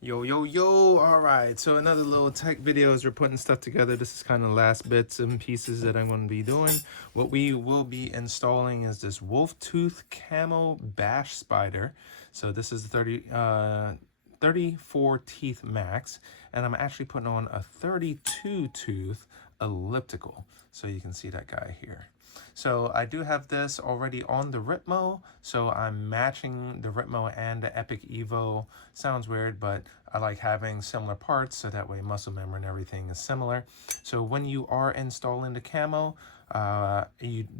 Yo, yo, yo. All right. So another little tech video as we're putting stuff together. This is kind of the last bits and pieces that I'm going to be doing. What we will be installing is this wolf tooth camo Bashspider. So this is the 34 teeth max. And I'm actually putting on a 32 tooth elliptical. So you can see that guy here. So I do have this already on the Ritmo, so I'm matching the Ritmo and the Epic Evo. Sounds weird, but I like having similar parts so that way muscle memory and everything is similar. So when you are installing the camo,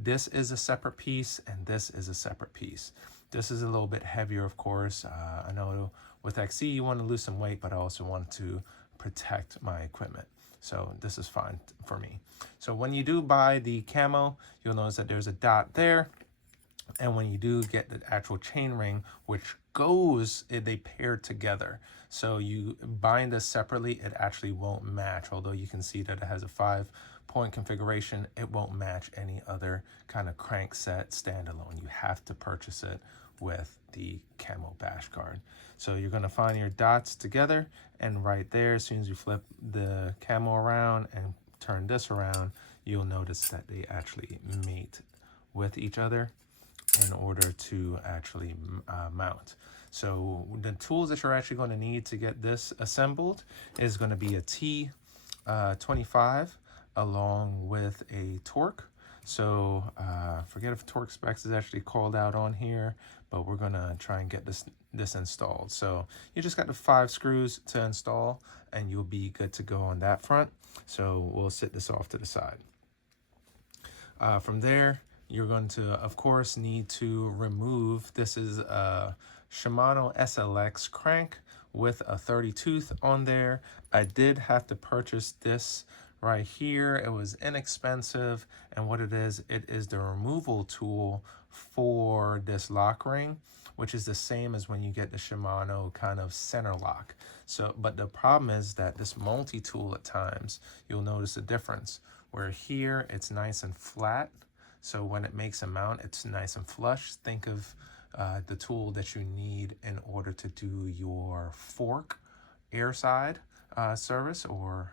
this is a separate piece and this is a separate piece. This is a little bit heavier, of course. I know with XC you want to lose some weight, but I also want to protect my equipment. So this is fine for me. So when you do buy the camo, you'll notice that there's a dot there. And when you do get the actual chain ring, which goes, they pair together. So you bind this separately, it actually won't match. Although you can see that it has a 5-point configuration, it won't match any other kind of crank set standalone. You have to purchase it with the camo bash guard. So you're going to find your dots together, and right there, as soon as you flip the camo around and turn this around, you'll notice that they actually mate with each other in order to actually mount. So the tools that you're actually going to need to get this assembled is going to be a T25 along with a torque. So forget if torque specs is actually called out on here, but we're gonna try and get this installed. So you just got the 5 screws to install and you'll be good to go on that front. So we'll sit this off to the side. From there, you're going to, of course, need to remove, this is a Shimano SLX crank with a 30 tooth on there. I did have to purchase this right here. It was inexpensive, and what it is the removal tool for this lock ring, which is the same as when you get the Shimano kind of center lock. So, but the problem is that this multi-tool at times, you'll notice a difference, where here it's nice and flat. So when it makes a mount, it's nice and flush. Think of the tool that you need in order to do your fork airside service or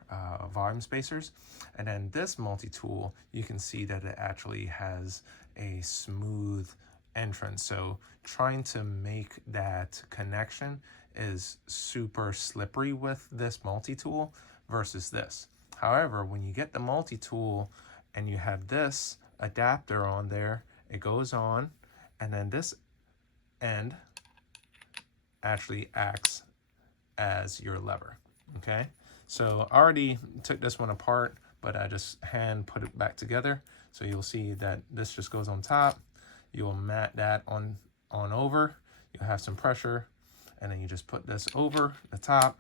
volume spacers. And then this multi-tool, you can see that it actually has a smooth entrance. So trying to make that connection is super slippery with this multi-tool versus this. However, when you get the multi-tool and you have this adapter on there, it goes on, and then this end actually acts as your lever. Okay, so I already took this one apart, but I just hand put it back together. So you'll see that this just goes on top. You'll mat that on over. You'll have some pressure, and then you just put this over the top,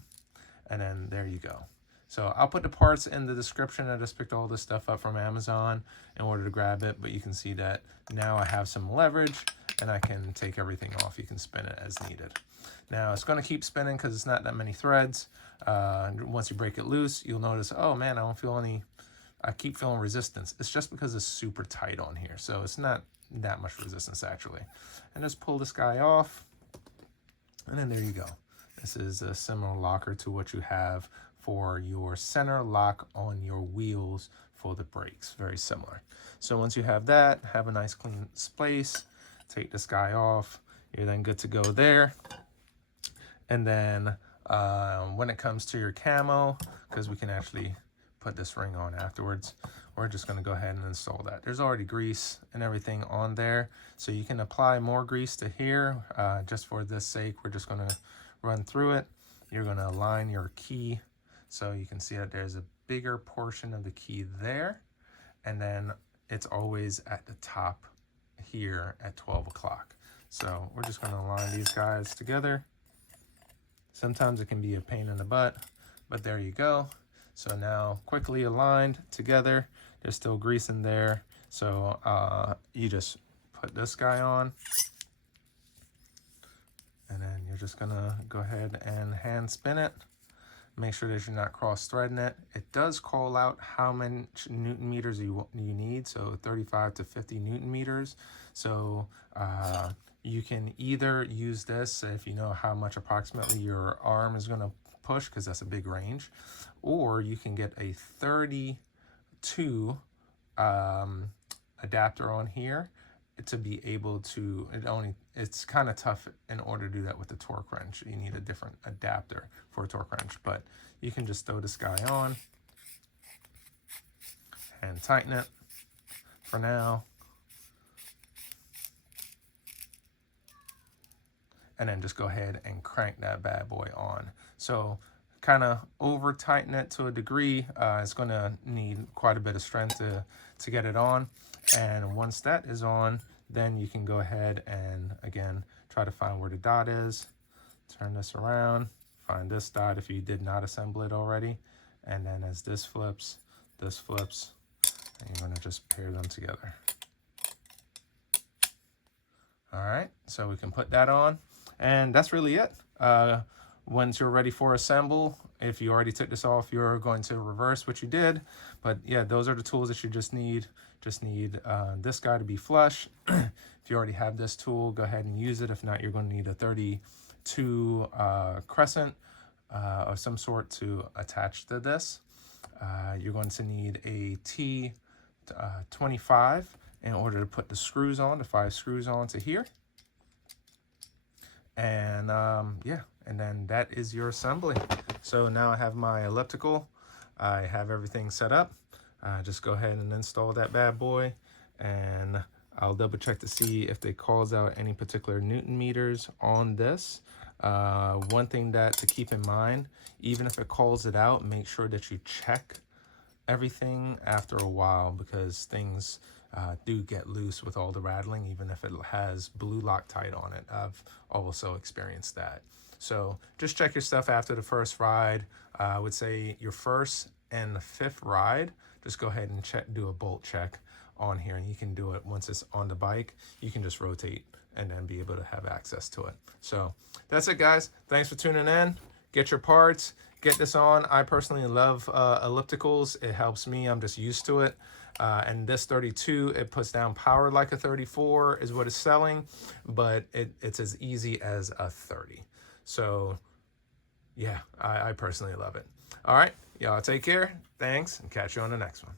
and then there you go. So I'll put the parts in the description. I just picked all this stuff up from Amazon in order to grab it, but you can see that now I have some leverage and I can take everything off. You can spin it as needed. Now it's going to keep spinning because it's not that many threads. Once you break it loose, you'll notice, oh man, I keep feeling resistance. It's just because it's super tight on here. So it's not that much resistance actually. And just pull this guy off, and then there you go. This is a similar locker to what you have for your center lock on your wheels for the brakes. Very similar. So once you have that, have a nice clean space, take this guy off, you're then good to go there. And then when it comes to your camo, because we can actually put this ring on afterwards, we're just going to go ahead and install that. There's already grease and everything on there, so you can apply more grease to here. Just for this sake, we're just going to run through it. You're going to align your key, so you can see that there's a bigger portion of the key there, and then it's always at the top here at 12 o'clock. So we're just going to align these guys together. Sometimes it can be a pain in the butt, but there you go. So now quickly aligned together. There's still grease in there. So you just put this guy on, and then you're just gonna go ahead and hand spin it. Make sure that you're not cross-threading it. It does call out how many Newton meters you need, so 35 to 50 Newton meters. So You can either use this if you know how much approximately your arm is going to push, because that's a big range, or you can get a 32 adapter on here to be able to, it's kind of tough in order to do that with the torque wrench. You need a different adapter for a torque wrench, but you can just throw this guy on and tighten it for now, and then just go ahead and crank that bad boy on. So kind of over tighten it to a degree. It's going to need quite a bit of strength to get it on. And once that is on, then you can go ahead and again try to find where the dot is. Turn this around, find this dot if you did not assemble it already, and then as this flips, and you're going to just pair them together. All right, so we can put that on, and that's really it. Once you're ready for assemble, if you already took this off, you're going to reverse what you did. But yeah, those are the tools that you just need. Just need this guy to be flush. If you already have this tool, go ahead and use it. If not, you're going to need a 32 crescent of some sort to attach to this. You're going to need a T25 in order to put the screws on, the 5 screws onto here. And yeah, and then that is your assembly. So now I have my elliptical. I have everything set up. Just go ahead and install that bad boy, and I'll double check to see if they calls out any particular Newton meters on this. One thing that to keep in mind, even if it calls it out, make sure that you check everything after a while, because things do get loose with all the rattling, even if it has blue Loctite on it. I've also experienced that. So just check your stuff after the first ride. I would say your first and the 5th ride, just go ahead and do a bolt check on here, and you can do it once it's on the bike. You can just rotate and then be able to have access to it. So that's it, guys. Thanks for tuning in. Get your parts, get this on. I personally love ellipticals. It helps me. I'm just used to it. And this 32, it puts down power like a 34 is what it's selling, but it's as easy as a 30. So yeah, I personally love it. All right, y'all take care. Thanks, and catch you on the next one.